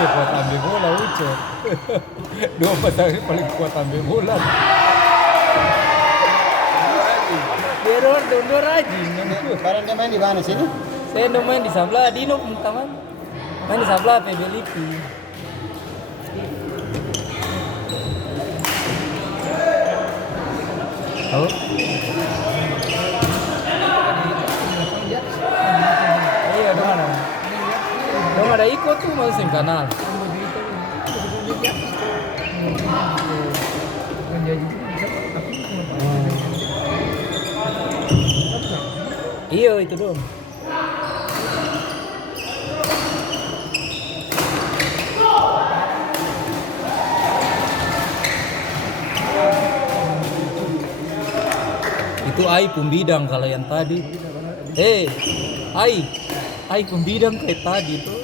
Kuat ambil bola Ucok. Dua pasang paling kuat ambil bola. Dia dua rajin. Barang dia main di mana sini? Saya udah main di sebelah Dino teman. Main di sebelah PB Lipi. Oh. Iya, dong ada ikut tuh masuk kanal. Iya itu dong. Itu Ai pembidang kalau yang tadi. Ai pembidang kayak tadi tuh.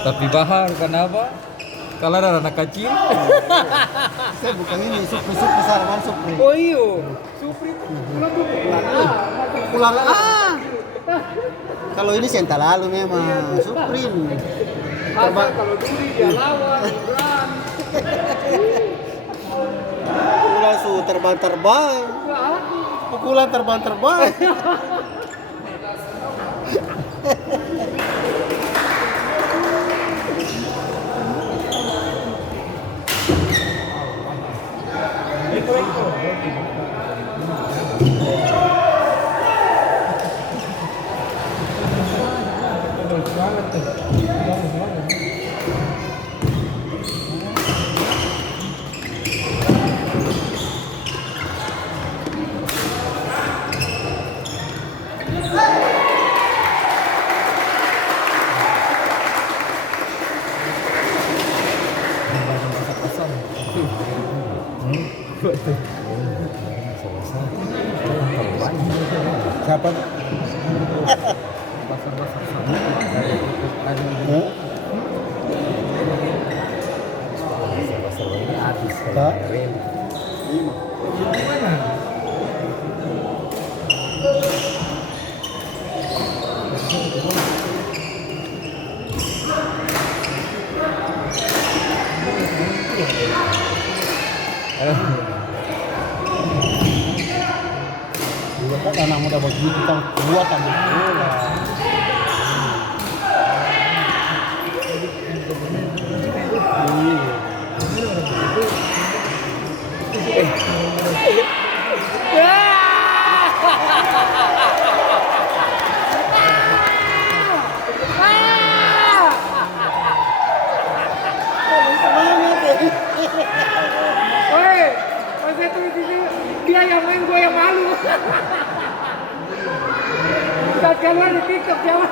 Tapi bahar kenapa? Kalau ada anak kecil. Saya bukan ini, supri sarapan supri. Oh iyo, Supri pulang tuh Pulang Kalau ini senta lalu memang supri. Masa kalau dulu dia lawan, Ibran. Pukulan su terbang-terbang. Pukulan terbang-terbang. Siapa? Kan anak muda begitu kan kuat ambil bola. Dia yang main, gue yang malu. Jangan di TikTok, jangan.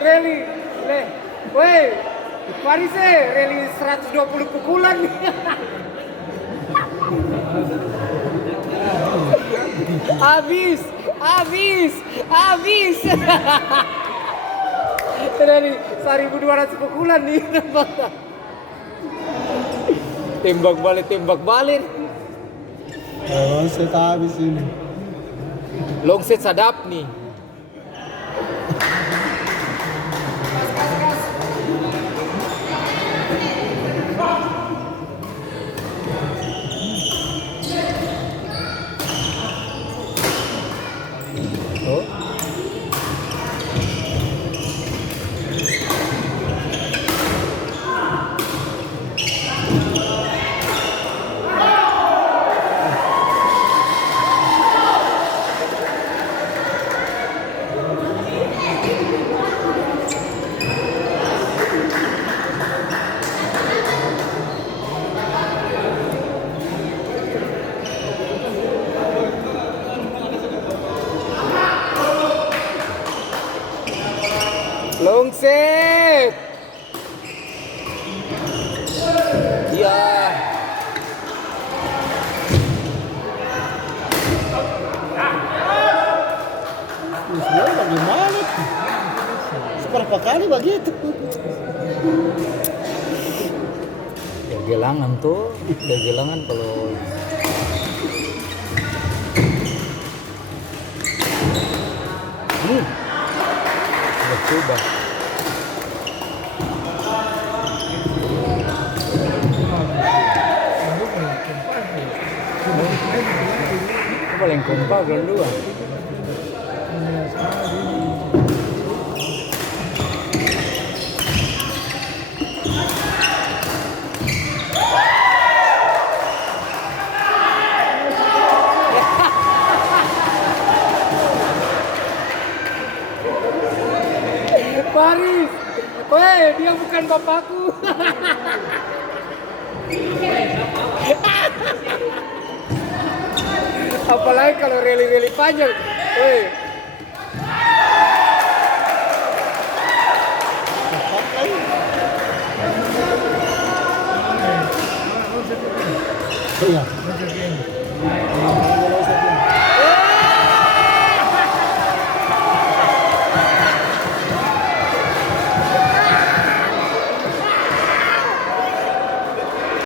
Rally, woi, Paris rally 120 pukulan. Habis. Rally 1.200 pukulan nih. Tembak balik. Longset habis ini. Longset sadap nih. Longset. Iya. Usia bagaimana? Seberapa kali begitu? Gelangan tuh, udah gelangan kalau udah coba. Paling kompak duluan. Baris, weh dia bukan bapakku. Apalagi kalau rally panjang, weh. Iya.